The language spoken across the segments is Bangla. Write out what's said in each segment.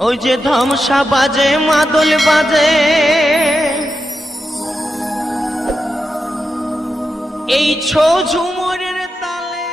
ওই যে ধামসা বাজে মাদল বাজে এই ছো ঝুমরের তালে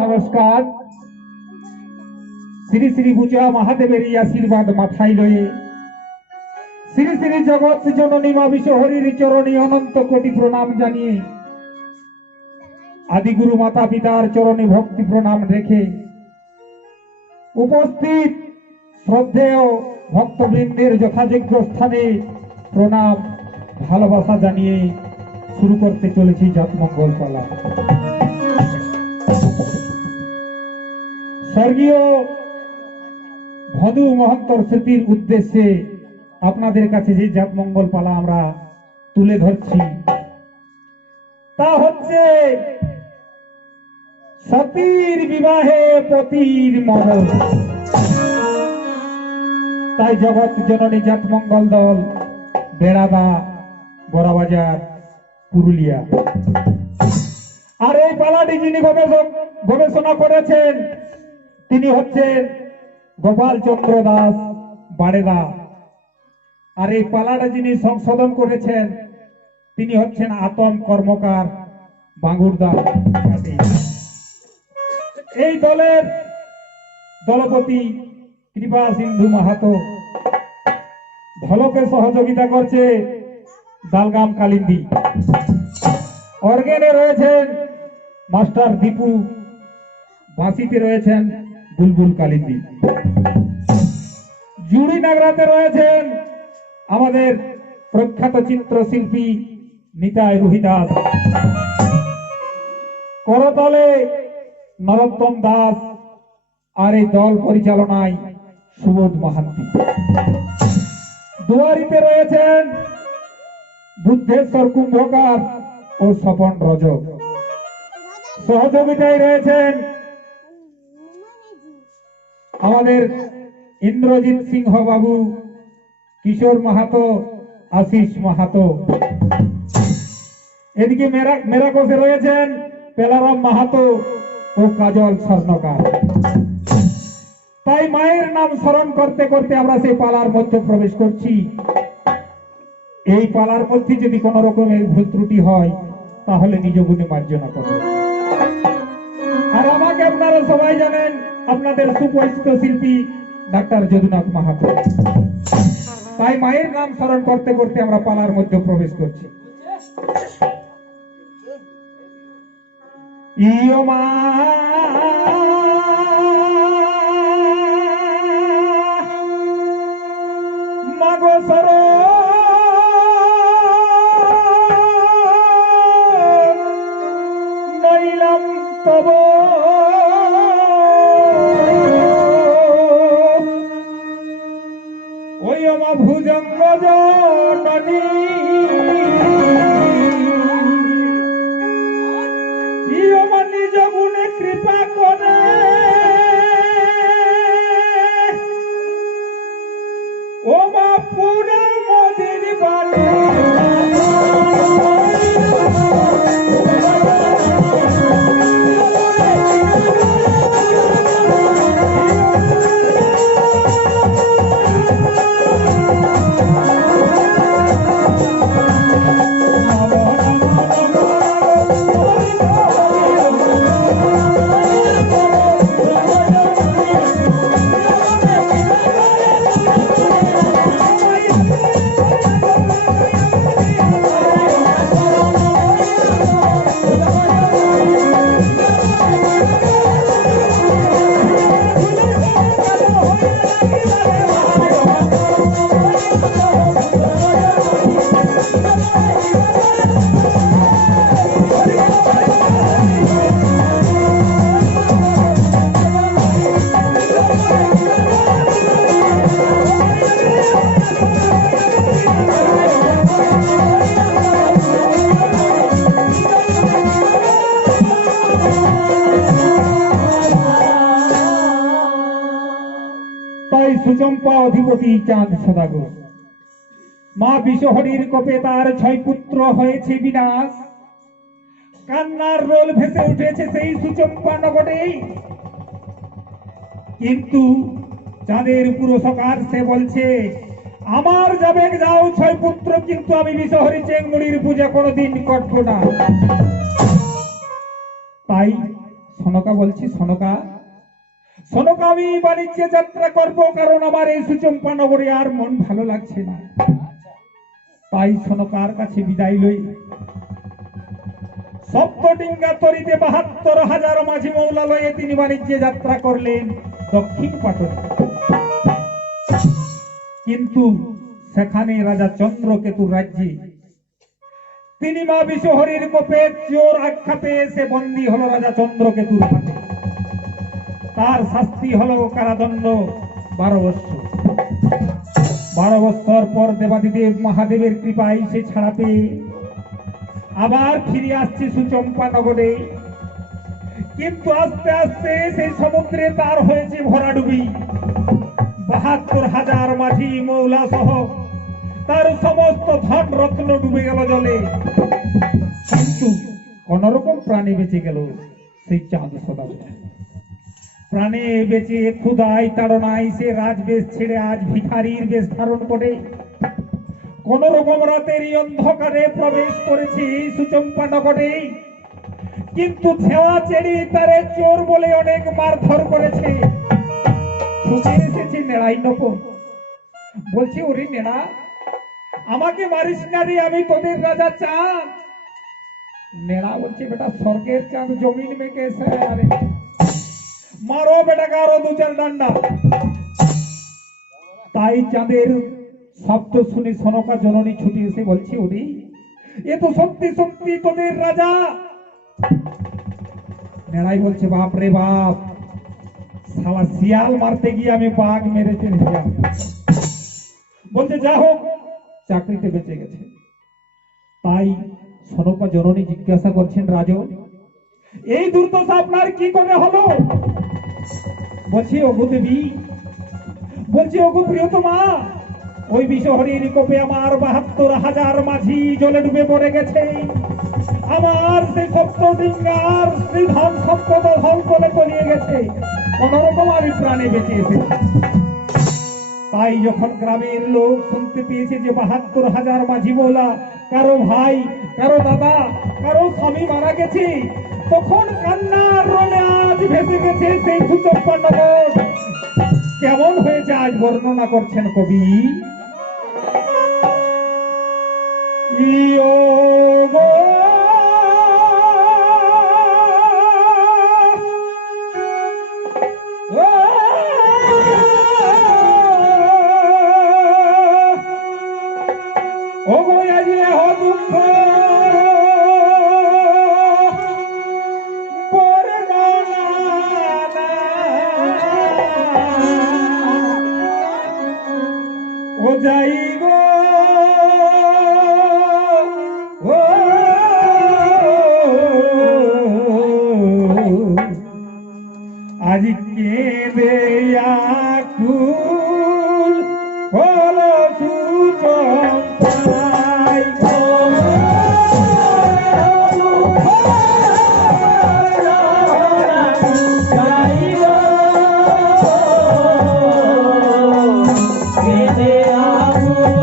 নমস্কার। শ্রী শ্রী পূজা মহাদেবের এই আশীর্বাদ মাথায় লয়ে শ্রী শ্রী জগৎ জননী মা বিশ্ব হরির চরণী অনন্ত কোটি প্রণাম জানিয়ে আদিগুরু মাতা পিতার চরণে ভক্তি প্রণাম রেখে উপস্থিত শ্রদ্ধেয় ভক্তবৃন্দের যথাযোগ্য স্থানে প্রণাম ভালোবাসা জানিয়ে শুরু করতে চলেছি জাতমঙ্গল পালা। স্বর্গীয় ভদু মহন্তর স্মৃতির উদ্দেশ্যে আপনাদের কাছে যে জাতমঙ্গল পালা আমরা তুলে ধরছি তা হচ্ছে সতীর বিবাহে পতির মরণ। তাই জগৎ জননী জাতমঙ্গল দল বেড়াদা বড়বাজার পুরুলিয়া আর এই পালাটি যিনি গবেষণা করেছেন তিনি হচ্ছেন গোপাল চন্দ্র দাস বাড়েদা। আর এই পালাটা যিনি সংশোধন করেছেন তিনি হচ্ছেন আতম কর্মকার বাঙ্গুরদা। এই দলের দলপতি কৃপা সিন্ধু মাহাতো। ঢোলকে সহযোগিতা করছে দালগাম কালিন্দী। অর্গেনে রয়েছেন মাস্টার দীপু, বাঁশিতে রয়েছেন বুলবুল কালিন্দী, জুড়ি নাগরাতে রয়েছেন আমাদের প্রখ্যাত চিত্রশিল্পী নিতাই রুহিদাস, করতালে নরোত্তম দাস আর এই দল পরিচালনায় সুবোধ মাহান্তি। দুয়ারিতে রয়েছেন বুদ্ধেশ্বর কুম্ভকার ও স্বপন রজক। সহযোগিতায় রয়েছেন আমাদের ইন্দ্রজিৎ সিংহ বাবু, কিশোর মাহাতো, আশিস মাহাতো। এদিকে মেরাকোষে রয়েছেন পেলারাম মাহাতো ও কাজল স্বর্ণকার। তাই মায়ের নাম স্মরণ করতে করতে আমরা সেই পালার মধ্যে প্রবেশ করছি। এই পালার মধ্যে যদি কোন রকমের ভুল ত্রুটি হয় তাহলে নিজ গুণে মার্জনা করবেন। আর আমাকে আপনারা সবাই জানেন, আপনাদের সুপরিচিত শিল্পী ডাক্তার যদুনাথ মাহাতো। তাই মায়ের নাম স্মরণ করতে করতে আমরা পালার মধ্যে প্রবেশ করছি। ইয়ো মা মাগো সর নইলাম তব ওই আমা ভুজঙ্গ জননী নিজ গুণে কৃপা করে ও মা পুরা মোদির বাণী অধিপতি চাঁদ সদাগর। মা বিশহরীর কোপে তার 6 পুত্র হয়েছে বিনাশ। কান্নার রোল ভেসে উঠেছে সেই সুচম্পা নগরে। কিন্তু চাঁদের পুরস্কার সে বলছে, আমার যাবে যাও 6 পুত্র, কিন্তু আমি বিশহরী চেংমুড়ির পূজা কোনোদিন করব না। তাই সনকা বলছি, সনকা সনকা আমি বাণিজ্যে যাত্রা করব, কারণ আমার এই সুচম্পা নগরে আর মন ভালো লাগছে না। তাই সনকার কাছে বিদায় লই সপ্তডিঙ্গা তরিতে ৭২,০০০ মাঝি মৌলা লয়ে তিনি বাণিজ্যে যাত্রা করলেন দক্ষিণ পাটনে। কিন্তু সেখানে রাজা চন্দ্রকেতুর রাজ্যে তিনি মা বিশহরীর কোপে চোর আখ্যা পেয়ে এসে বন্দী হলো রাজা চন্দ্রকেতুর হাতে। তার শাস্তি হলো কারাদণ্ড 12 বৎসর। 12 বৎসর পর দেবাদিদেব মহাদেবের কৃপায় সে ছাড়া পেয়ে আবার ফিরে আসছে সুচম্পা নগরে। কিন্তু আস্তে আস্তে সেই সমুদ্রে তার হয়েছে ভরাডুবি। ৭২,০০০ মাঝি মৌলা সহ তার সমস্ত ধন রত্ন ডুবে গেল জলে। কিন্তু কোন রকম প্রাণে বেঁচে গেল সেই চাঁদ সদাগর। প্রাণে বেঁচে ক্ষুধায় তাড়নায় সে রাজবেশ ছেড়ে আজ ভিখারির বেশ ধারণ করে কোন রকম রাতের অন্ধকারে প্রবেশ করেছে সুচম্পা নগরে। কিন্তু ছেওয়া চেড়ি তারে চোর বলে অনেক মারধর করেছে। ছুটে এসেছে নেড়াই নকল, বলছি, ওরে নেড়া, আমাকে মারিস না রে, আমি তোদের রাজা চাঁদ। নেড়া বলছে, বেটা স্বর্গের চাঁদ জমিন মে কেসে আরে, মারো বেটাকে আরো 2-4 ডান্ডা। তাই চাঁদের শব্দ শুনে সনকা জননী ছুটে এসে বলছি, ওরে এ তো সত্যি সত্যি তোদের রাজা। নেড়াই বলছে, বাপ রে বাপ, শালা শিয়াল মারতে গিয়ে আমি বাঘ মেরে ফেলেছিলাম। বলছে, যা হোক, চাকরিতে বেঁচে গেছে। তাই সনকা জননী জিজ্ঞাসা করছেন, রাজন, এই দুর্দশা আপনার কি করে হলো? বলছি, ওগো দেবী, বলছি, ওগো প্রিয়তমা, ওই বিশহরীর কোপে আমার ৭২,০০০ মাঝি জলে ডুবে মরে গেছে। আমার সেই সপ্তডিঙ্গার সেই ধন সম্পদ ধন করে তলিয়ে গেছে। কোন রকম আমি প্রাণে বেঁচে এসেছি। তাই যখন গ্রামের লোক শুনতে পেয়েছে যে ৭২,০০০ মাঝি মৌলা, কারো ভাই, কারো দাদা, কারো স্বামী মারা গেছে, তখন কান্নার রোলে আজ ভেসে গেছে সেই সুচম্পা নগর। কেমন হয়েছে আজ বর্ণনা করছেন কবি। ইয়ো গো যাই গো ও আজ কেঁদে আকুল হলো সুচম্পাই গো। কেঁদে আকুল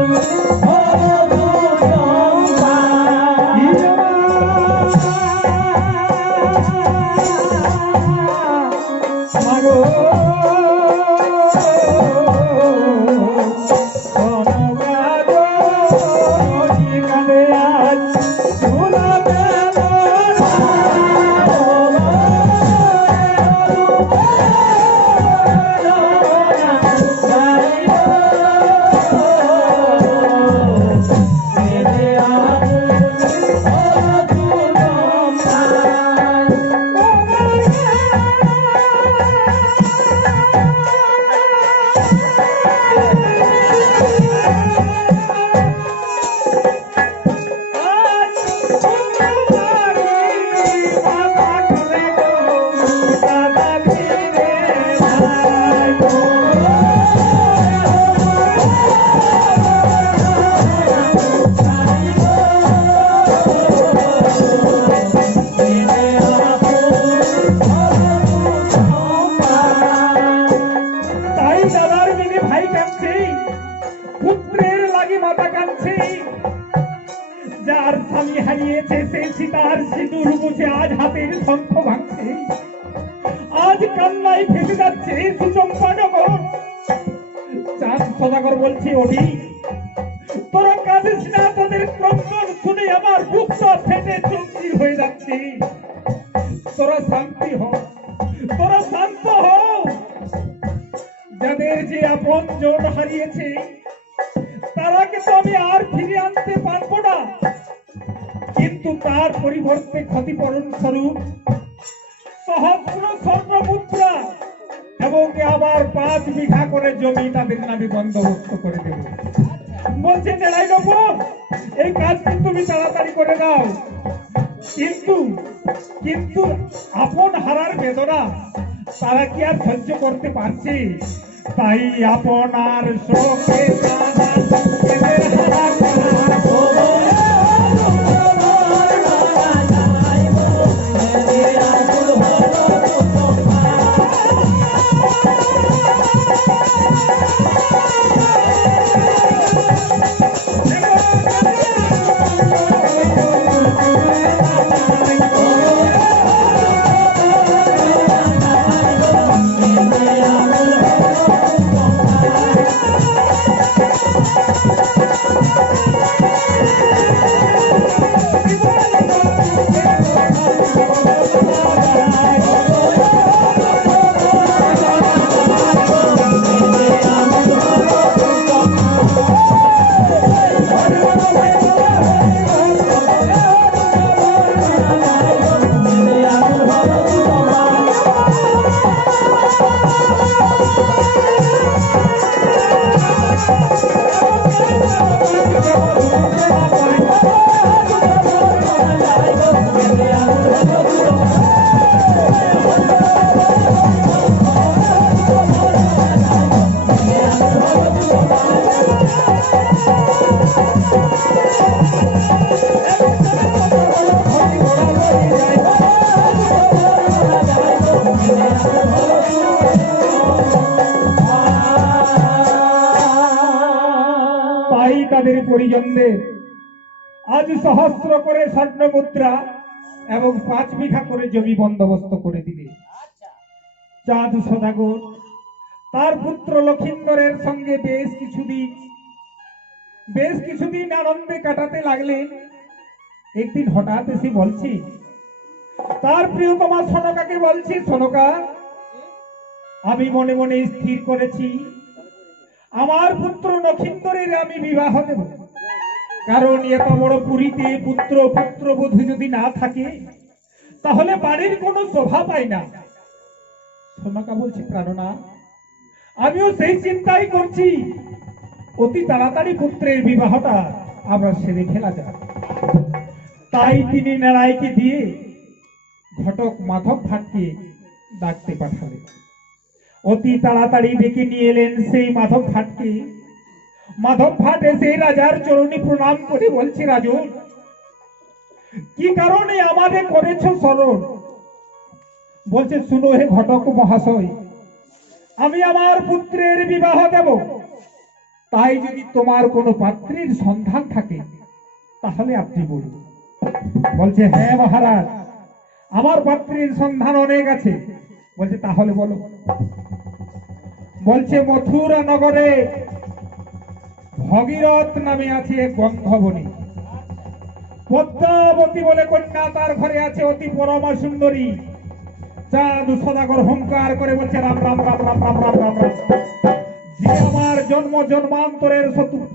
স্বামী হারিয়েছে সেই সীতার সিঁদুর বুঝে আজ হাতের শঙ্খ ভাঙছে, আজ কান্নায় ফেসে যাচ্ছে সুচম্পানগর। চাঁদ সদাগর বলছে, ওডি তোরা কাঁদিস না, তোদের ক্রন্দন শুনে আমার বুকটা ফেটে চৌচির হয়ে যাচ্ছে। তোরা শান্তি হ, তোরা শান্ত হ। যাদের যে আপন জন হারিয়েছে তারাকে তো আমি আর ফিরে আনতে পারবো না, কিন্তু তার পরিবর্তে ক্ষতিপূরণ স্বরূপ সহস্র স্বর্ণ মুদ্রা এবং আবার 5 বিঘা করে জমি তাদের নামে বন্দোবস্ত করে দেব। বলছে নেড়াই নবর, এই কাজটি তুমি তাড়াতাড়ি করে দাও। কিন্তু কিন্তু আপন হারার বেদনা তারা কি আর সহ্য করতে পারছে? তাই আপনার শোকে তারা এদের হারা তাদের পরিজনদের আজ সহস্র করে স্বর্ণ মুদ্রা এবং 5 বিঘা করে জমি বন্দোবস্ত করে দিবে। চাঁদ সদাগর তার পুত্র লক্ষিন্দরের সঙ্গে বেশ কিছুদিন আনন্দে কাটাতে লাগলেন। একদিন হঠাৎ এসে বলছি, তার প্রিয়তমা সনকাকে বলছি, সনকা আমি মনে মনে স্থির করেছি আমার পুত্র লক্ষিন্দরের আমি বিবাহ দেব, কারণ এত বড় পুরীতে পুত্রবধূ যদি না থাকে তাহলে বাড়ির কোনো শোভা পায় না। সনকা বলছে, প্রাণনা আমিও সেই চিন্তাই করছি, অতি তাড়াতাড়ি পুত্রের বিবাহটা আমরা সেরে ফেলা যায়। তাই তিনি নারায়ণকে দিয়ে ঘটক মাধব ভাটকে ডাকতে পাঠালেন। অতি তাড়াতাড়ি ডেকে নিয়ে এলেন সেই মাধব ভাটকে। মাধব ভাট এসে রাজার চরণে প্রণাম করে বলছে, রাজন কি কারণে আমাদের করেছো স্মরণ? বলছে, শুনো হে ঘটক মহাশয়, আমি আমার পুত্রের বিবাহ দেব, তাই যদি তোমার কোনো পাত্রীর সন্ধান থাকে তাহলে আপনি বলুন। বলছে, হ্যাঁ মহারাজ, আমার পাত্রীর সন্ধান অনেক আছে। বলছে, তাহলে বলো। বলছে, মথুরা নগরে ভগীরথ নামে আছে এক গন্ধবনী, পদ্মাবতী বলে কন্যা তার ঘরে আছে, অতি পরমা সুন্দরী। চাঁদ সদাগর হুঙ্কার করে বলছে, রাম রাম রাম রাম রাম রাম রাম রাম। যে আমার জন্মান্তরের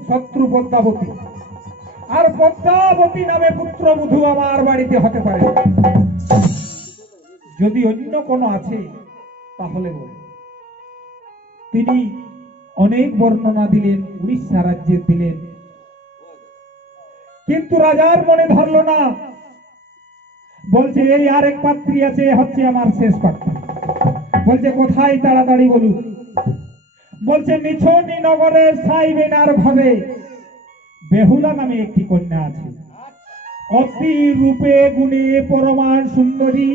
শত্রু পদ্মাবতী, আর পদ্মাবতী নামে পুত্রবধূ আমার বাড়িতে হতে পারে। যদি অন্য কোনো আছে তাহলে বল। তিনি অনেক বর্ণনা দিলেন, উড়িষ্যা রাজ্যের দিলেন, কিন্তু রাজার মনে ধরলো না। বলছে, এই আরেক পাত্রী আছে, হচ্ছে আমার শেষ পাত্রী। বলছে, কোথায়? তাড়াতাড়ি বলুন। বলছে, নিছনি নগরের সাইবেনার ভাবে বেহুলা নামে একটি কন্যা আছে, অতি রূপে গুণে পরমা সুন্দরী।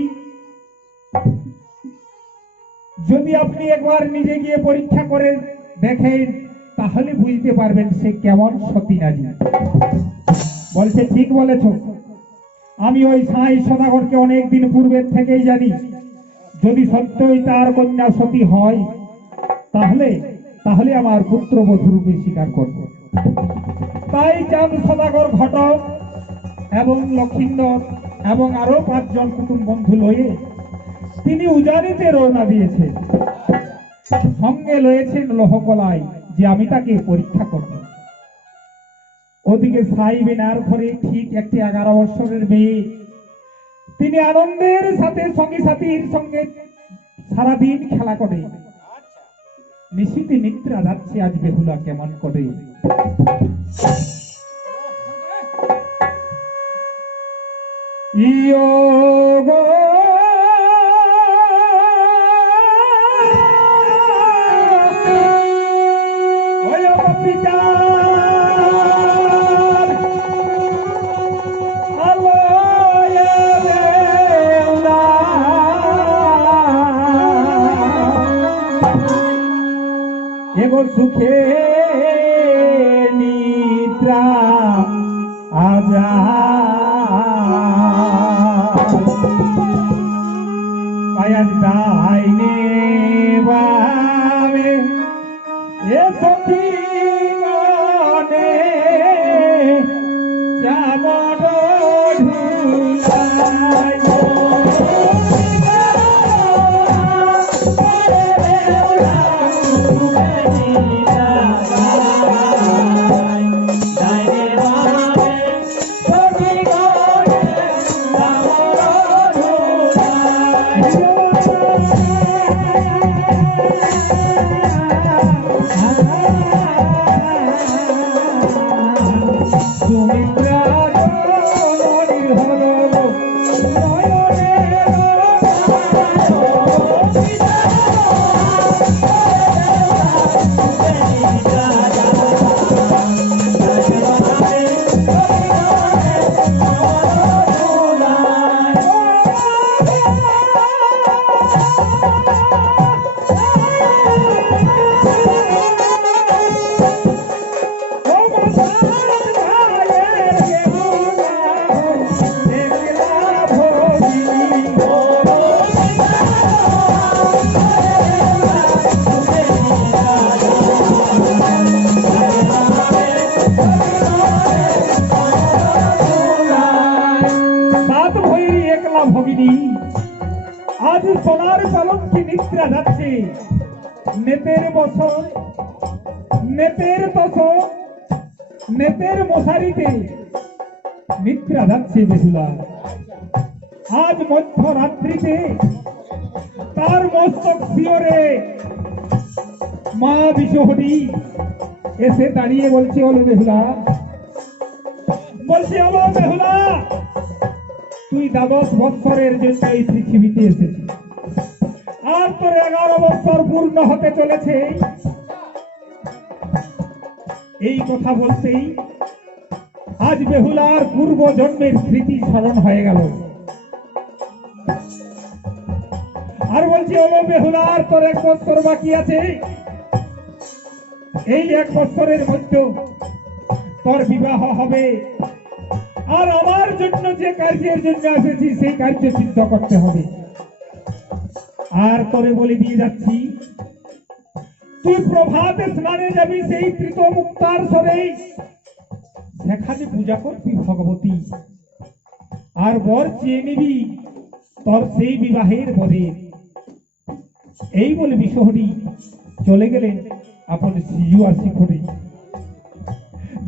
যদি আপনি একবার নিজে গিয়ে পরীক্ষা করে দেখেন তাহলে বুঝতে পারবেন সে কেমন সতী নারী। বলছে, ঠিক বলেছ, আমি ওই সাই সদাগরকে অনেক দিন পূর্বের থেকেই জানি, যদি সত্যই তার কন্যা সতী হয় তাহলে তাহলে আমার পুত্রবধূ রূপে স্বীকার করব। তাই চাঁদ সদাগর, ঘটক এবং লক্ষিন্দর এবং আরো 5 জন কুটুম বন্ধু লয়ে তিনি উজানিতে রওনা দিয়েছেন। সঙ্গে লয়েছেন লোহকলাই, যে আমি তাকে পরীক্ষা করব। ওদিকে সাইবেনার ঘরে ঠিক একটি 11 বছরের মেয়ে, তিনি আনন্দের সাথে সঙ্গী সাথীর সঙ্গে সারাদিন খেলা করে। নিশীতে নিদ্রা যাচ্ছে আজ বেহুলা কেমন করে। ইয়ো গো ওয় পিতা এগো সুখে নিদ্রা আজা আয়াজ দাইনে বাবে এ সখী মনে চামড় ঢুলাই আজ সোনার পালঙ্কে নিদ্রা যাচ্ছে। নেতের বছর, নেতের তসর, নেতের মশারিতে নিদ্রা যাচ্ছে বেহুলা। আজ মধ্যরাত্রিতে তার মস্তক শিওরে মা বিশোহরি এসে দাঁড়িয়ে বলছে, ওলো বেহুলা, বলছে ওলো বেহুলা, তুই 12 বৎসরের জন্য এই পৃথিবীতে এসেছিস, আর তোর 11 বৎসর পূর্ণ হতে চলেছে। এই কথা বলতেই আজ বেহুলার পূর্ব জন্মের স্মৃতি স্মরণ হয়ে গেল। আর বলছি, ওলো বেহুলার তোর 1 বৎসর বাকি আছে। এই 1 বৎসরের মধ্যে তোর বিবাহ হবে, আর আমার জন্য যে কার্যের জন্য এসেছি সেই কার্য সিদ্ধ করতে হবে। আর তোরে বলে দিয়ে যাচ্ছি, তুই প্রভাতে স্নানে যাবি সেই তৃত মুক্তার সরে, সেখানে পূজা করবি ভগবতী, আর বর চেয়ে নিবি তোর সেই বিবাহের বরে। এই বলে বিশোহরি চলে গেলেন আপন সিজু আর শিখরে।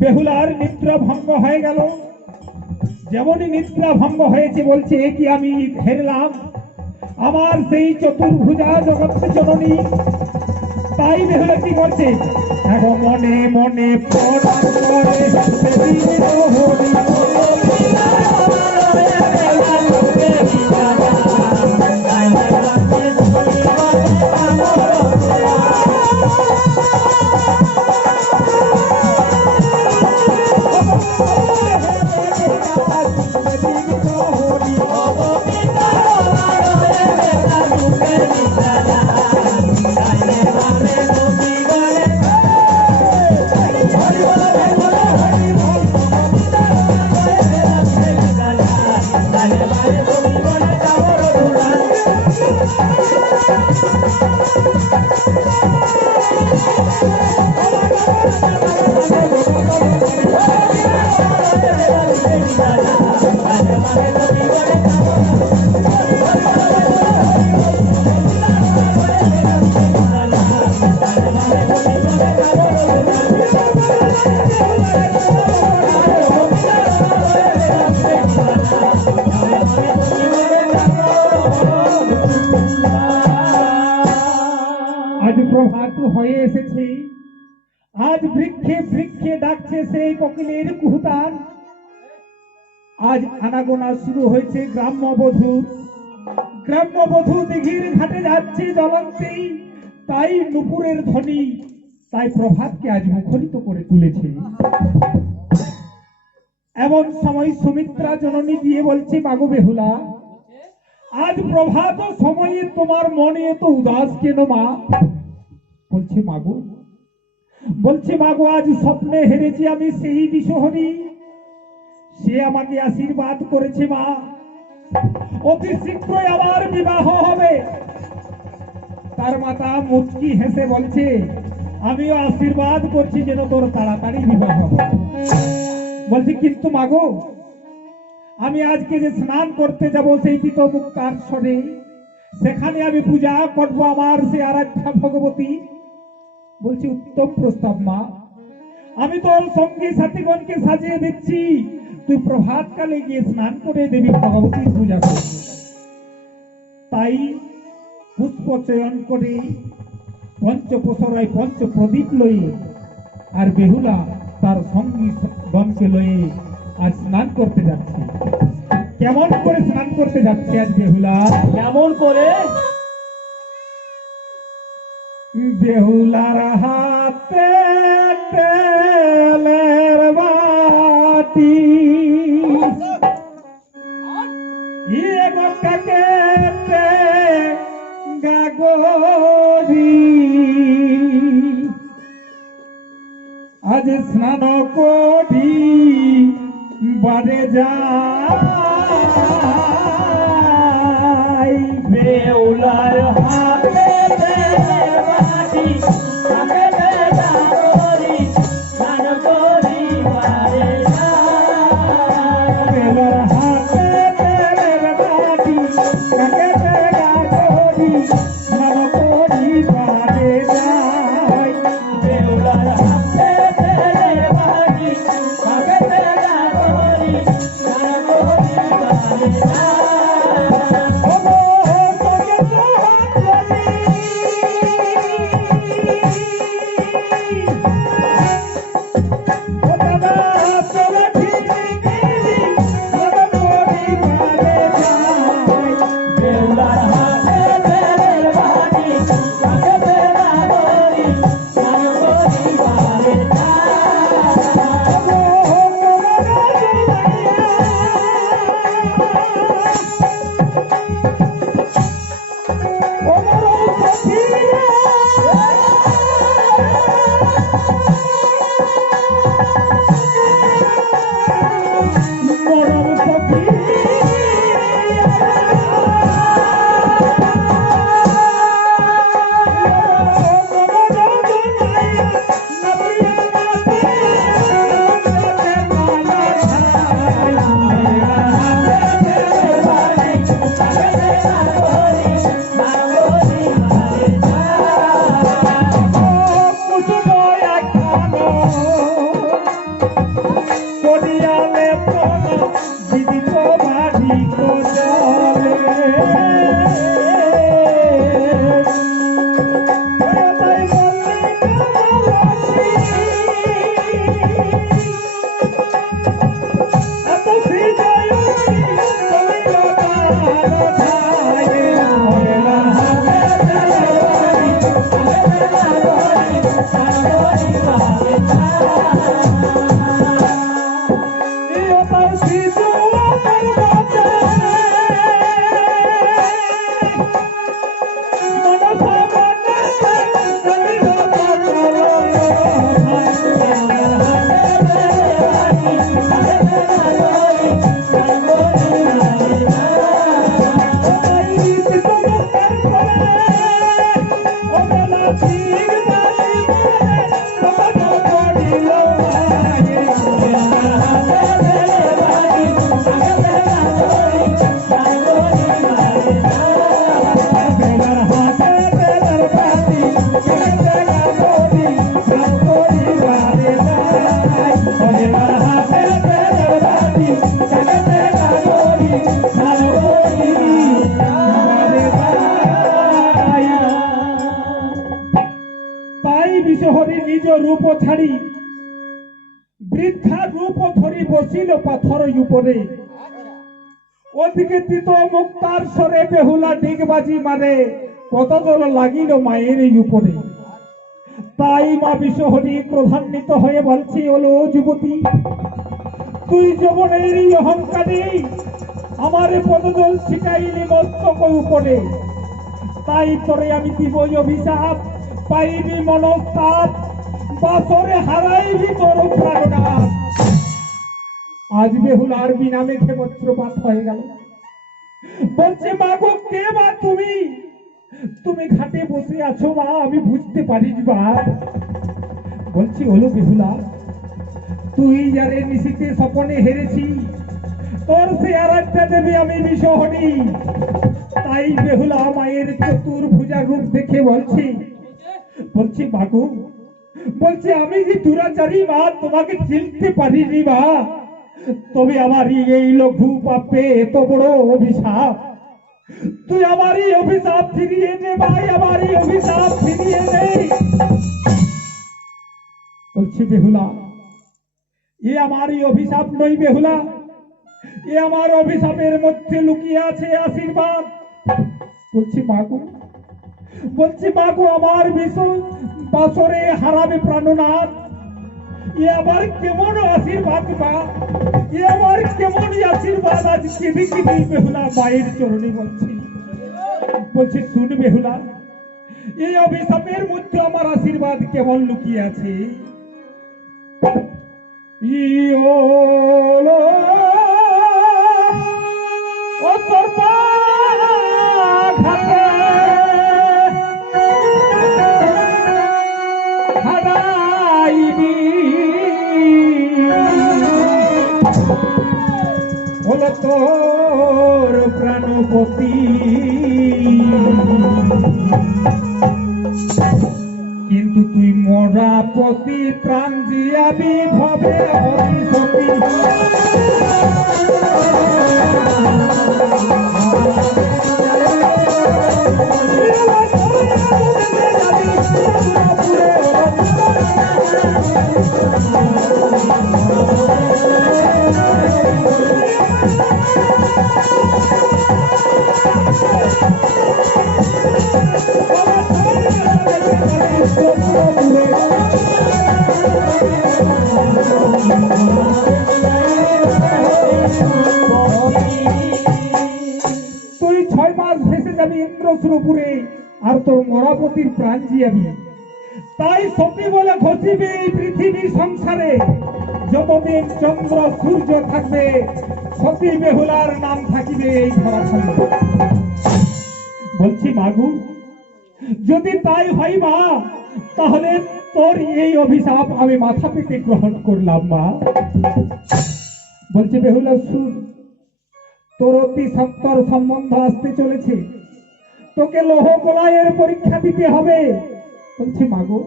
বেহুলার নিদ্রা ভঙ্গ হয়ে গেল। যেমনই নিদ্রা ভঙ্গ হয়েছে বলছে, কি আমি হেরলাম আমার সেই চতুর্ভুজা জগৎ জননী। তাই বেহুলা কি করছে, এখন মনে মনে প্রণাম করে আজ প্রভাত হয়ে এসেছে, আজ বৃক্ষে বৃক্ষে ডাকছে সেই কোকিলের কুহুতান। আজ আনাগোনা শুরু হয়েছে গ্রাম্যবধূ দিঘির ঘাটে যাচ্ছে জ্বলন্তি, তাই নুপুরের ধ্বনি তাই প্রভাতকে আজ মুখরিত করে তুলেছে। এমন সময় সুমিত্রা জননী গিয়ে বলছে, মাগো বেহুলা, আজ প্রভাত সময়ে তোমার মনে এত উদাস কেন মা? বলছে মাগো আজ স্বপ্নে হেরেছি আমি সেই দিশহরি, সে আমাকে আশীর্বাদ করেছে মা, অতি শীঘ্রই আমার বিবাহ হবে। তার মাতা মুচকি হেসে বলছে, আমিও আশীর্বাদ করছি যেন তোর তাড়াতাড়ি বিবাহ হবে। বলছি কিন্তু মাগো, আমি আজকে যে স্নান করতে যাব সেই পিত মুক্তার সরে, সেখানে আমি পূজা করবো আমার সে আরাধ্যা ভগবতী। বলছি উত্তম প্রস্তাব মা, আমি তোর সঙ্গী সাথীগণকে সাজিয়ে দিচ্ছি, তুই প্রভাত কালে গিয়ে স্নান করে দেবী ভগবতীর পূজা করবি। তাই পুষ্প চয়ন করে পঞ্চপ্রসরায় পঞ্চপ্রদীপ লয়ে আর বেহুলা তার সঙ্গী গণকে লয়ে আজ স্নান করতে যাচ্ছে। কেমন করে স্নান করতে যাচ্ছে আজ বেহুলা? কেমন করে? বেহুলার হাতে তেলের বাটি, গাগরি, আজ স্নান করি বাড়ে যাই। বেউলার হাতে তেলের বাটি, তাকে বেলা করি, স্নান করি বারে যাই। বেলার হাতে তেলের বাটি, তাকে বেলা করি, স্নান করি বাড়ে যাই। বেউলার হাতে তেলের বাটি, তাকে বেলা করি, স্নান করি বারে যাই। বেউলার হাতে তেলের বাটি, তাকে বেলা করি, স্নান করি বারে ধরি তাকে প্রেরণা করি নাম করি বারে বারে। তাই বিশ্বহরি নিজ রূপ ছাড়ি বৃদ্ধা রূপ ধরি বসিল পাথর উপরে। ওদিকে তিত মুক্তার স্বরে বেহুলা ডিগবাজি মারে পদদল লাগিল মায়ের উপরে। তাই মা বিশ্বহরি ক্রোধান্বিত হয়ে বলছি, ওলো যুবতী, তুই যৌবনের অহংকারী আমার পদদল ছিটাইলি মস্তক উপরে। তাই তোরে আমি দিবই অভিশাপ, পাইবি মনস্তাপ, বাসরে হারাইবি তোর প্রাণনাথ। আজ বেহুলার বিনা মেঘে বজ্রপাত হয়ে গেল। বলছে, মা গো, কে মা তুমি? তুমি ঘাটে বসে আছো মা, আমি বুঝতে পারি বা। বলছি, হলো বেহুলা, তুই যারে নিশিতে স্বপনে হেরেছি, তোর সে আর একটা দেবে আমি বিশ্বহরি। তাই বেহুলা মায়ের চতুর্ভুজা রূপ দেখে বলছি বাগু, বলছে আমি যে দুরাচারী মা, তোমাকে চিনতে পারিনি মা। তবে আমার এই লঘু পাপে এত বড় অভিশাপ, তুই আমার এই অভিশাপ ফিরিয়ে নে ভাই, আমার এই অভিশাপ ফিরিয়ে নে। বলছি, বেহুলা, এ আমার এই অভিশাপ নই বেহুলা, এ আমার অভিশাপের মধ্যে লুকিয়ে আছে আশীর্বাদ। বলছি মাগো, আমার বাসরে হারাবে প্রাণনাথ। এ আবার কেমন আশীর্বাদ বা, এ আবার কেমন আশীর্বাদ? আজ কেঁদে কেঁদে বেহুলা মায়ের চরণে বলছি, শুন বেহুলা, এই অভিশাপের মধ্যে আমার আশীর্বাদ কেমন লুকিয়ে আছে। ইয়োলো ও সর্বা ঘাটে হারাইবি হলো তোর প্রাণপতি। কিন্তু তুই মরা পতি প্রাণ জিয়াবি ভবে হরিসতী। তুই 6 মাস ভেসে যাবি ইন্দ্রসুরপুরে, আর তোর মরাপতির প্রাণ জিয়াবি। তাই সতী বলে ঘষিবি এই পৃথিবী সংসারে, যতদিন চন্দ্র সূর্য থাকবে সতী বেহুলার নাম থাকিবে এই ধরাধামে। বলছি মাগু, যদি তাই হয় মা, তাহলে তোর এই অভিশাপ আমি মাথা পেতে গ্রহণ করলাম মা। বলছি বেহুলা, শুন, তোর অতি সত্তর সম্বন্ধ আসতে চলেছে, তোকে লৌহকলাইয়ের পরীক্ষা দিতে হবে। বলছি মাগো,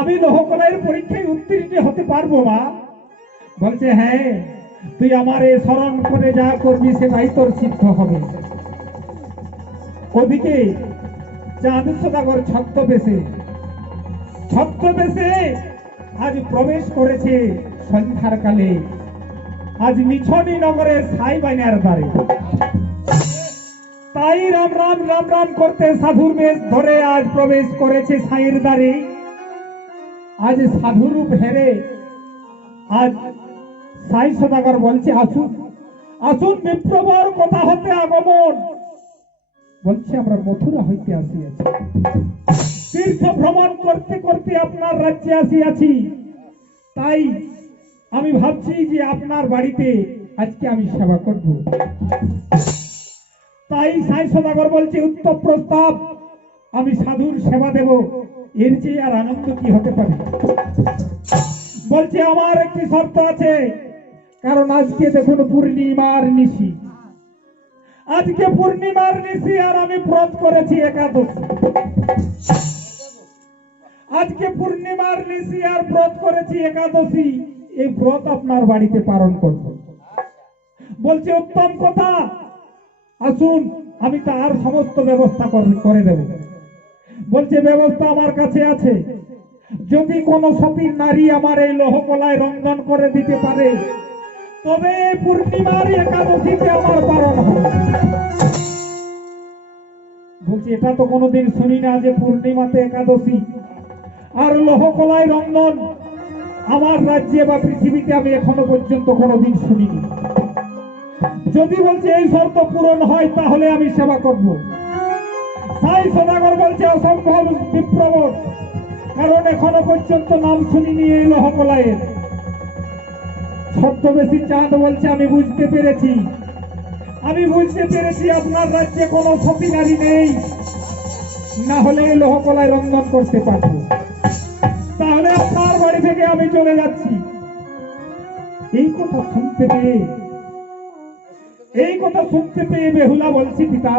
আমি লৌহকলাইয়ের পরীক্ষায় উত্তীর্ণ হতে পারবো মা? বলছে, হ্যাঁ, তুই আমারে স্মরণ করে যা করবি সেটাই তোর সিদ্ধ হবে। ওদিকে চাঁদ সদাগর ছদ্মবেশে আজ প্রবেশ করেছে সন্ধ্যার কালে, আজ মিছনি নগরের সাইবাইনার দ্বারে। তাই রাম রাম রাম রাম করতে সাধুর বেশ ধরে আজ প্রবেশ করেছে সাইয়ের দ্বারে। আজ সাধুরূপ হেরে আজ সাই সদাগর বলছে, আসুন আসুন, বিপ্রবর কথা হতে আগমন। বলছে, আমরা মথুরা হইতে আসিয়াছি, তীর্থ ভ্রমণ করতে করতে আপনার রাজ্যে আসিয়াছি। তাই আমি ভাবছি যে আপনার বাড়িতে আজকে আমি সেবা করব। তাই সাই সদাগর বলছে, উত্তম প্রস্তাব, আমি সাধুর সেবা দেব, এর চেয়ে আর আনন্দ কি হতে পারে। বলছে, আমার একটি শর্ত আছে, কারণ আজকে দেখুন পূর্ণিমার নিশি, আজকে পূর্ণিমার নিশি, আর আমি ব্রত করেছি একাদশী। আজকে পূর্ণিমার নিশি আর ব্রত করেছি একাদশী, এই ব্রত আপনার বাড়িতে পালন করব। বলছে উত্তম কথা, আসুন আমি তার সমস্ত ব্যবস্থা করে দেব। বলছে ব্যবস্থা আমার কাছে আছে, যদি কোন সতীর নারী আমার এই লোহকলায় রঞ্জন করে দিতে পারে তবে পূর্ণিমার একাদশীতে আমার পালন হবে। বলছি এটা তো কোনোদিন শুনি না যে পূর্ণিমাতে একাদশী আর লোহকলায় রঞ্জন আমার রাজ্যে বা পৃথিবীতে আমি এখনো পর্যন্ত কোনোদিন শুনিনি। যদি বলছে এই শর্ত পূরণ হয় তাহলে আমি সেবা করব। তাই সদাগর বলছে অসম্ভব বিপ্রবর, কারণ এখনো পর্যন্ত নাম শুনিনি এই লোহকলায়ের। ছদ্মবেশী চাঁদ বলছে আমি বুঝতে পেরেছি, আপনার রাজ্যে কোনো সতী নারী নেই, না হলে এই লোহকলায় রন্ধন করতে পারবো। তাহলে আপনার বাড়ি থেকে আমি চলে যাচ্ছি। এই কথা শুনতে পেয়ে বেহুলা বলছি পিতা,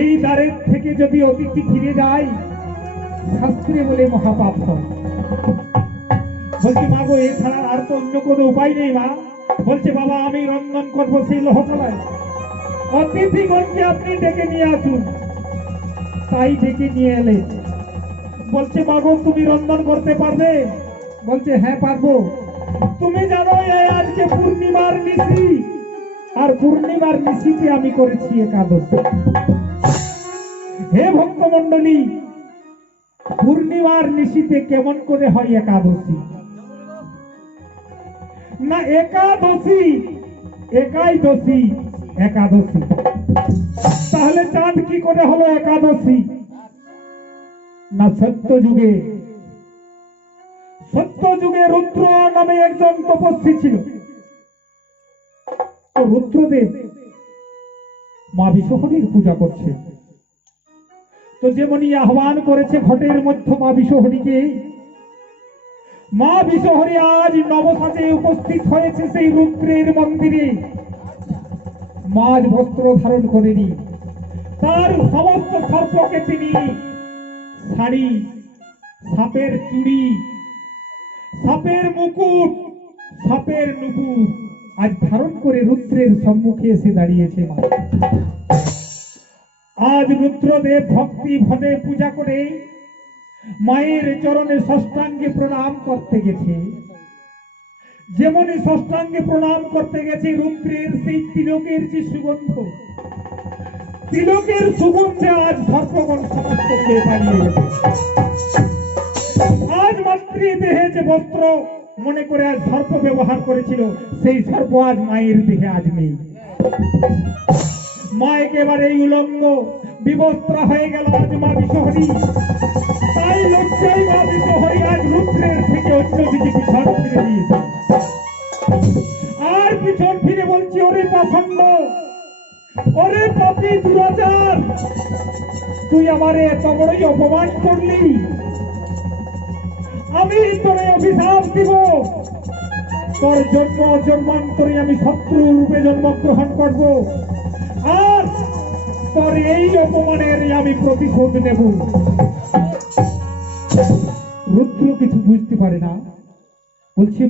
এই দ্বারের থেকে যদি অতিথি ফিরে যায় শাস্ত্রে বলে মহাপাপ হয়। বলছি মা গো এছাড়া আর তো অন্য কোনো উপায় নেই মা। বলছে বাবা আমি রন্ধন করবো সেই লোহকলায়, অতিথিগণকে আপনি ডেকে নিয়ে আসুন। তাই ডেকে নিয়ে এলে। বলছে মা গো তুমি রন্ধন করতে পারবে? বলছে হ্যাঁ পারবো। তুমি জানো আজকে পূর্ণিমার নিশি, আর পূর্ণিমার নিশিতে আমি করেছি একাদশী। হে ভক্তমণ্ডলী, পূর্ণিমার নিশিতে কেমন করে হয় একাদশী? না একাদশী, একাদশী, একাদশী। তাহলে চাঁদ কি করে হলো একাদশী? না সত্য যুগে রুদ্র নামে একজন তপস্বী ছিল। তো রুদ্রদেব মা বিশ্বহরীর পূজা করছে। তো যেমনই আহ্বান করেছে ঘটের মধ্যে মা বিশ্বহরীকে, মা বিশ্বহরী আজ নবসাজে উপস্থিত হয়েছে সেই রুদ্রের মন্দিরে। মাঝ বস্ত্র ধারণ করেনি, তার সমস্ত সর্পকে তিনি শাড়ি, সাপের চুড়ি, সাপের মুকুট, সাপের নুপুর আজ ধারণ করে রুদ্রের সম্মুখে এসে দাঁড়িয়েছে। আজ রুদ্রদেব ভক্তি ভনে পূজা করে মায়ের চরণে ষষ্ঠাঙ্গে প্রণাম করতে গেছে। যেমনই ষষ্ঠাঙ্গে প্রণাম করতে গেছে রুদ্রের সেই তিলকের যে সুগন্ধ, তিলকের সুগন্ধে আজ সর্বগণ সমস্ত পেয়ে পালিয়ে গেছে। আজ মাতৃদেহে যে বস্ত্র মনে করে আজ সর্প ব্যবহার করেছিল, সেই সর্প আজ মায়ের দেহে আজ নেই। মা একেবারে উলঙ্গ বিবস্ত্রা হয়ে গেল আজ মা বিশ্বহরী। তাই লজ্জায় মা বিশ্বহরী আজ রুদ্রের থেকে অন্যদিকে পিছন ফিরে দিয়েছে। আর পিছন ফিরে বলছি ওরে পাষণ্ড, ওরে পাপী দুরাচার, তুই আমারে এত বড়ই অপমান করলি, আমি তোরে অভিশাপ দিব, তোর জন্ম জন্মান্তরে আমি শত্রু রূপে জন্মগ্রহণ করব, আর তোর এই অপমানের আমি প্রতিশোধ নেব। রুদ্র কিছু বুঝতে পারে না। বলছি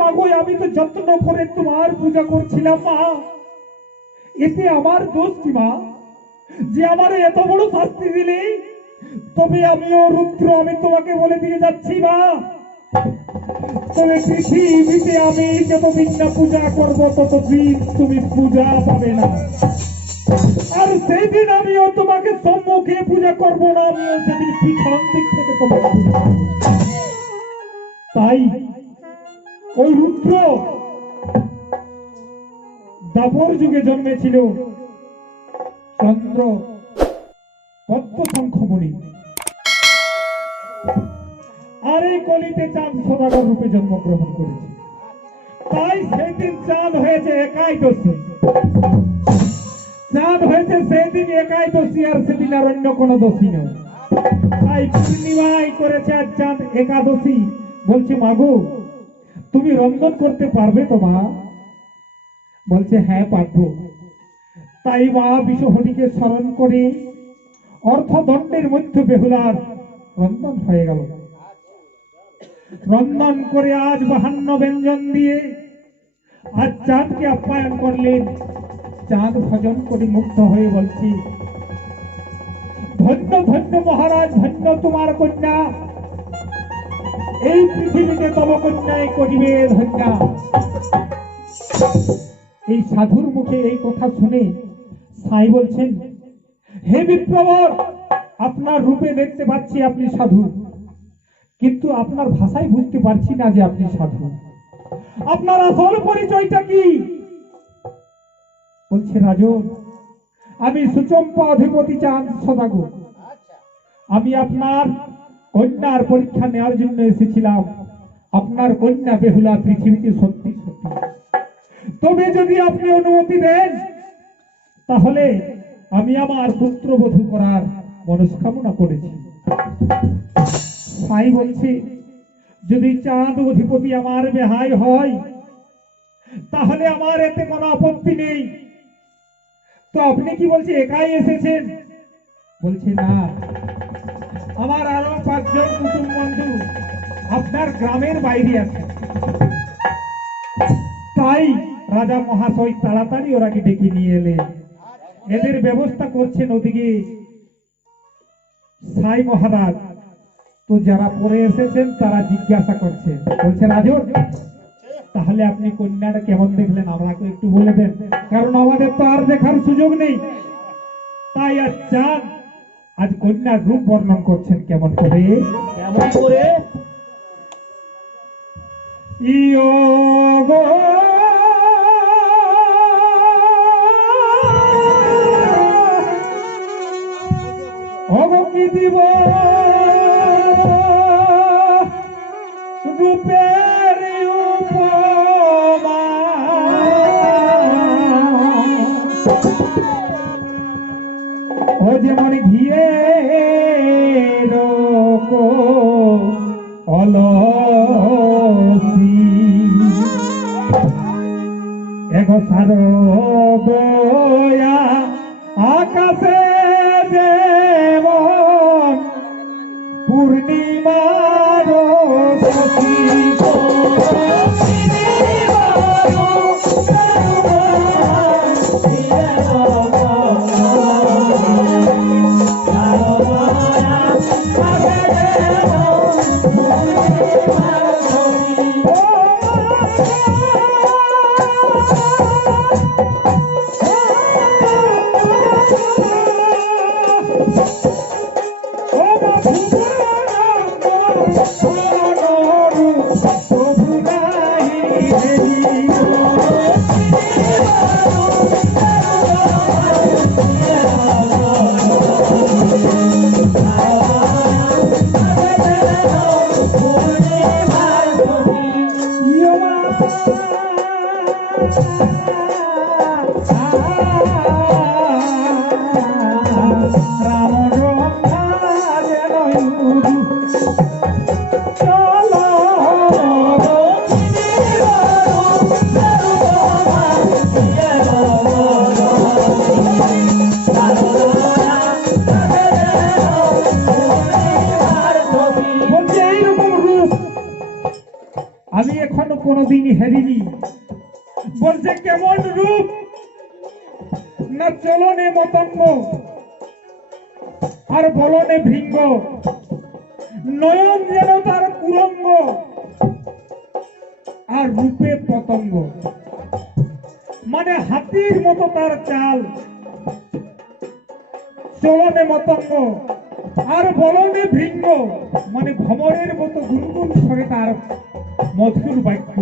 মাগো, আমি তো যত্ন করে তোমার পূজা করছিলাম মা, এতে আমার দোষ কি মা যে আমার এত বড় শাস্তি দিলে? তবে আমিও রুদ্র, আমি তোমাকে বলে দিয়ে যাচ্ছি মা, তবে পৃথিবীতে আমি যতদিন না পূজা করবো ততদিন তুমি পূজা পাবে না। আর সেদিন আমিও তোমাকে সম্মুখে পূজা করবো না, আমিও সেদিন পিছন দিক থেকে তোমাকে পূজা করবো। তাই ওই রুদ্র দাপর যুগে জন্মেছিল চন্দ্র পদ্মশঙ্খমণি, আর এই কলিতে চাঁদ সদাগর রূপে জন্মগ্রহণ করেছে। তাই সেদিন চাঁদ হয়েছে একাদশী, চাঁদ হয়েছে সেদিন একাদশী, আর সেদিন আর অন্য কোনো দোষী নয়। তাই পূর্ণিমায় করেছে আর চাঁদ একাদশী। বলছে মাগো তুমি রন্ধন করতে পারবে তো মা? বলছে হ্যাঁ পারবো। তাই মা বিশ্বহরীকে স্মরণ করে অর্থদণ্ডের মধ্যে বেহুলার রন্ধন হয়ে গেল। রন্ধন করে আজ 52 ব্যঞ্জন দিয়ে আজ চাঁদকে আপ্যায়ন করলেন। চাঁদ ভজন করে মুগ্ধ হয়ে বলছি, ধন্য ধন্য মহারাজ, ধন্য তোমার কন্যা, এই পৃথিবীতে তব কন্যায় করিবে ধন্যা। এই সাধুর মুখে এই কথা শুনে সাই বলছেন, হে বিপ্রবর, আপনার রূপে দেখতে পাচ্ছি আপনি সাধু, কিন্তু আপনার ভাষায় বুঝতে পারছি না যে আপনি সাধু। আপনার আসল পরিচয়টা কি? বলছে, রাজন, আমি সুচম্পা অধিপতি চাঁদ সদাগর। আমি আপনার কন্যার পরীক্ষা নেওয়ার জন্য এসেছিলাম। আপনার কন্যা বেহুলা পৃথিবীতে সত্যি সত্যি। তবে যদি আপনি অনুমতি দেন, তাহলে আমি আমার পুত্রবধূ করার মনস্কামনা করেছি। সাই বলছে, যদি চাঁদ অধিপতি আমার বেহাই হয়, তাহলে আমার এতে কোনো আপত্তি নেই। তো আপনি কি বলছে একাই এসেছেন? বলছে, না, আমার আরো 5 জন কুটুম বন্ধু আপনার গ্রামের বাইরে আছে। তাই রাজা মহাশয় তাড়াতাড়ি ওরাকে ডেকে নিয়ে এলেন। এদের ব্যবস্থা করছেন ওদিকে সাই মহারাজ। তো যারা পরে এসেছেন তারা জিজ্ঞাসা করছেন, বলছে, রাজন, তাহলে আপনি কন্যাটা কেমন দেখলেন আমাকে একটু বলে দেন, কারণ আমাদের তো আর দেখার সুযোগ নেই। তাই আজ চাঁদ আজ কন্যার রূপ বর্ণন করছেন কেমন করে? কেমন করে? ইয়ো গো কি দিব রূপের উপমা, ও যেমন ঘিয়ের অলসি এগো সারো দয়া আকাশে যেমন পূর্ণিমার শশী, আমি এখনো কোনোদিন হেরিনি। বলছে, কেমন রূপ না চলনে মতঙ্গ আর বলনে ভৃঙ্গ, নয়ন যেন তার কুরঙ্গ আর রূপে পতঙ্গ, মানে হাতির মতো তার চাল, চলনে মতঙ্গ আর বলনে ভৃঙ্গ, মানে ভ্রমরের মতো গুনগুন করে তার মধুর বাক্য,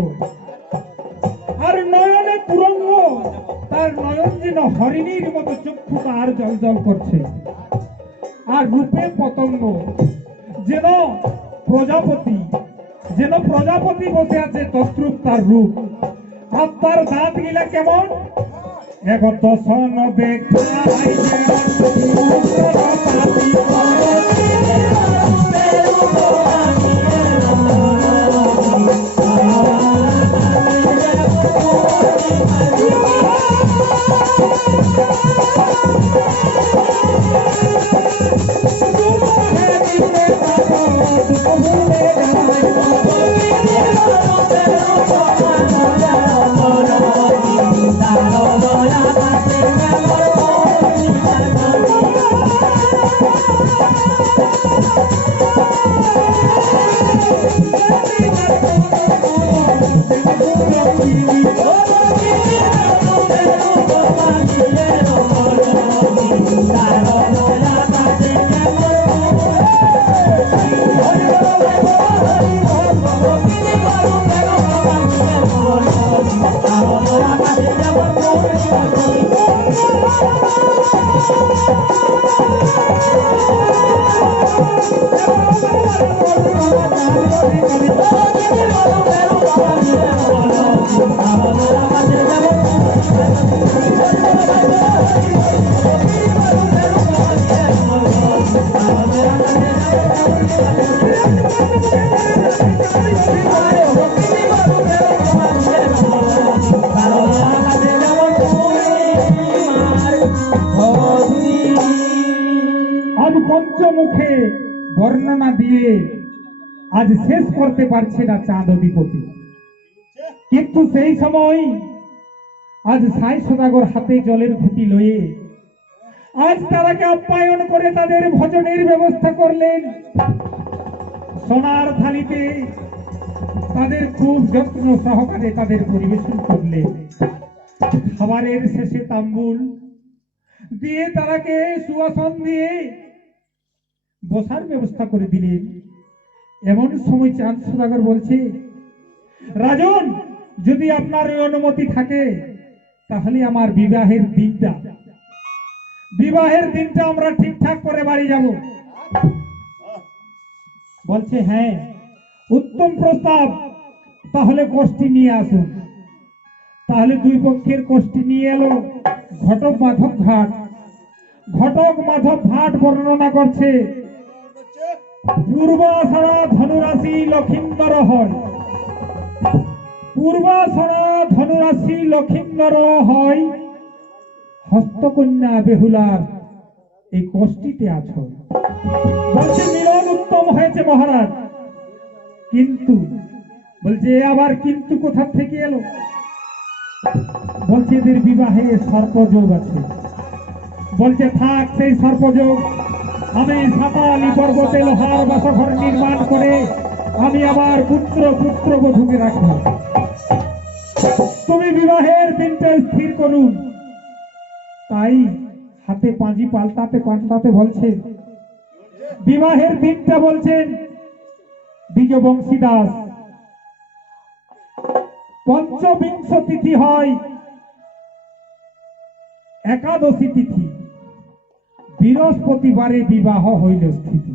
আর নয়নে কুরঙ্গ, তার নয়ন যেন হরিণীর মতো চক্ষু তার জল জল করছে, আর রূপে পতঙ্গ যেন প্রজাপতি, যেন প্রজাপতি বসে আছে তদ্রূপ তার রূপ। আর তার দাঁত গিলা কেমন? এক দশন দেখাই আজ পঞ্চমুখে বর্ণনা দিয়ে আজ শেষ করতে পারছে না চাঁদ অধিপতি, কিন্তু সেই সময় আজ সাই সদাগর হাতে জলের ঘুঁটি লয়ে আজ তারাকে আপ্যায়ন করে তাদের ভোজনের ব্যবস্থা করলেন। সোনার থালিতে তাদের খুব যত্ন সহকারে তাদের পরিবেশন করলেন। খাবারের শেষে তাম্বুল দিয়ে তারাকে সুয়াসন দিয়ে বসার ব্যবস্থা করে দিলেন। এমন সময় চাঁদ সদাগর বলছে, রাজন, যদি আপনার ওই অনুমতি থাকে তাহলে আমার বিবাহের দিনটা আমরা ঠিকঠাক করে বাড়ি যাব। বলছে, হ্যাঁ, উত্তম প্রস্তাব, তাহলে কোষ্ঠী নিয়ে আসুন। তাহলে দুই পক্ষের কোষ্ঠী নিয়ে এলো ঘটক মাধব ঘাট বর্ণনা করছে, পূর্বাষাঢ়া ধনুরাশি লক্ষিন্দর হয়, হস্তকন্যা বেহুলার এই কোষ্ঠীতে আছো। বলছে, মিলন উত্তম হয়েছে মহারাজ, কিন্তু বলছে আবার কিন্তু কোথা থেকে এলো? বলছে এদের বিবাহে সর্পযোগ আছে। বলছে, থাক সেই সর্পযোগ, আমি সাতালি পর্বতে লোহার বাসঘর নির্মাণ করে আমি আমার পুত্রবধূকে রাখবো। তুমি বিবাহের দিনটা স্থির করুন। তাই হাতে পাঁজি পাল্টাতে বলছে, বিবাহের দিনটা বলছেন দ্বিজবংশী দাস, পঞ্চবিংশ তিথি হয় একাদশী তিথি, বৃহস্পতিবারে বিবাহ হইল স্থিতি।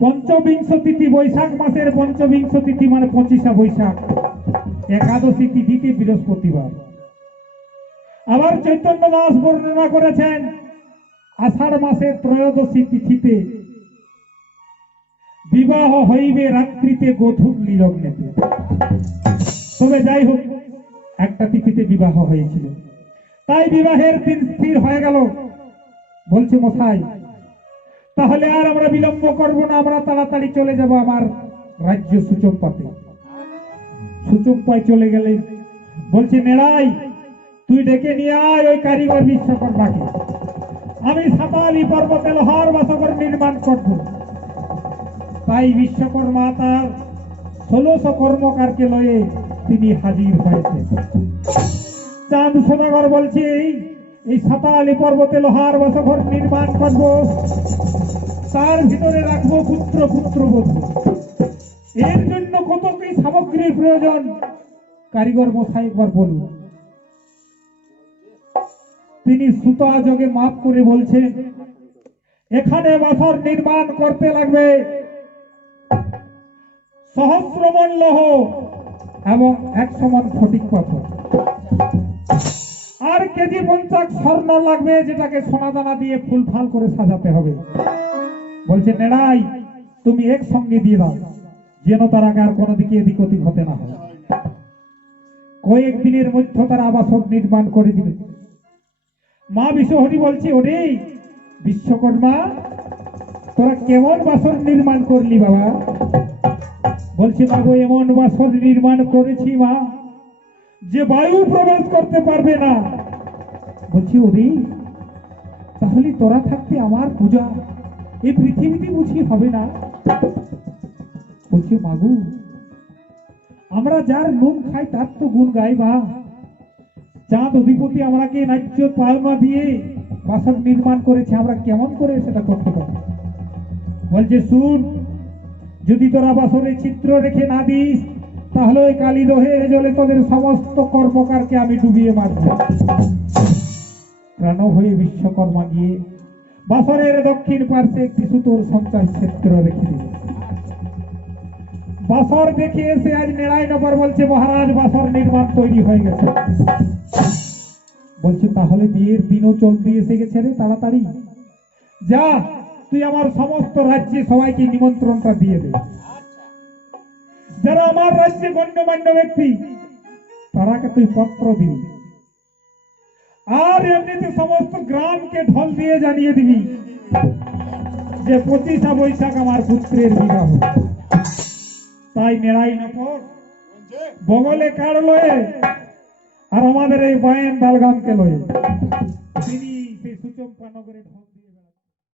পঞ্চবিংশ তিথি বৈশাখ মাসের পঞ্চবিংশ তিথি মানে 25শে বৈশাখ, একাদশী তিথিতে বৃহস্পতিবার। আবার চৈতন্য দাস বর্ণনা করেছেন আষাঢ় মাসের ত্রয়োদশী তিথিতে বিবাহ হইবে রাত্রিতে গোধূলি লগ্নেতে। তবে যাই হোক, একটা তিথিতে বিবাহ হয়েছিল, তাই বিবাহের দিন স্থির হয়ে গেল। বলছে, মশাই, তাহলে আর আমরা বিলম্ব করব না, আমরা তাড়াতাড়ি চলে যাব আমার রাজ্য সুচম্পায় চলে গেলেন। বলছে, নেড়াই, তুই ডেকে নিয়ে আয় ওই কারিগর বিশ্বকর্মাকে, আমি সাতালি পর্বতে লোহার বাসঘর নির্মাণ করব। তাই বিশ্বকর্মা তার 1600 কর্মকারকে লয়ে তিনি হাজির হয়েছে। চাঁদ সদাগর বলছে, এই সাতালি পর্বতে লোহার বাসঘর নির্মাণ করব, তার ভিতরে রাখবো পুত্রবধূ। এর জন্য কত কি সামগ্রীর প্রয়োজন কারিগর মশাই একবার বলুন। তিনি সুতা যোগে মাপ করে বলছেন, এখানে বাসর নির্মাণ করতে লাগবে সহস্রমণ লৌহ এবং 100 মণ ফটিক পাথর, আর কেজি 50 স্বর্ণ লাগবে, যেটাকে সোনাদানা দিয়ে ফুল ফাল করে সাজাতে হবে। বলছে, নেড়াই, তুমি একসঙ্গে দিয়ে দাও, যেন তার আগে আর কোনো দিকে এদিক ওদিক হতে না হয়। কয়েকদিনের মধ্যে তারা আবাসন নির্মাণ করে দিবে। মা বিশ্বহরি বলছে, ওরে বিশ্বকর্মা, তোরা কেমন বাসন নির্মাণ করলি বাবা? বলছে, বাবু, এমন বাসন নির্মাণ করেছি মা, যে বায়ু প্রবেশ করতে পারবে না। বলছি, ওরে, তাহলে তোরা থাকতে আমার পূজা এই পৃথিবীতে বুঝি হবে না? বলছি, মাগু, আমরা যার নুন খাই তার তো গুণ গাই বা। চাঁদ অধিপতি আমাকে ন্যায্য পাওনা দিয়ে বাসন নির্মাণ করেছে, আমরা কেমন করে সেটা করতে পারি? বলছে, শুন, যদি তোরা বাসনে চিত্র রেখে না দিস, তাহলে ওই কালী দহে জলে তোদের সমস্ত কর্মকারকে আমি ডুবিয়ে মারব। প্রাণ হয়ে বিশ্বকর্মা গিয়ে বাসনের দক্ষিণ পার্শ্বে একটি সুতোর সঞ্চার ক্ষেত্র রেখে দিল। বাসর দেখে এসে আজ নেড়াই নগর বলছে মহারাজ বাসর নির্মাণ তৈরি হয়ে গেছে। বলছে তাহলে বিয়ের দিনও চলতে এসে গেছে রে, তাড়াতাড়ি যা, তুই আমার সমস্ত রাজ্যে সবাইকে নিমন্ত্রণটা দিয়ে দে। যারা আমার রাজ্যে গণ্যমান্য ব্যক্তি তারাকে তুই পত্র দিবি, আর এমনিতে সমস্ত গ্রামকে ঢল দিয়ে জানিয়ে দিবি যে 25 বৈশাখ আমার পুত্রের বিবাহ। তাই নেড়াই নগর বগলে কার লয়ে আর আমাদের এই বায়েন দালগামকে লয়ে তিনি সেই সুচম্পা নগরে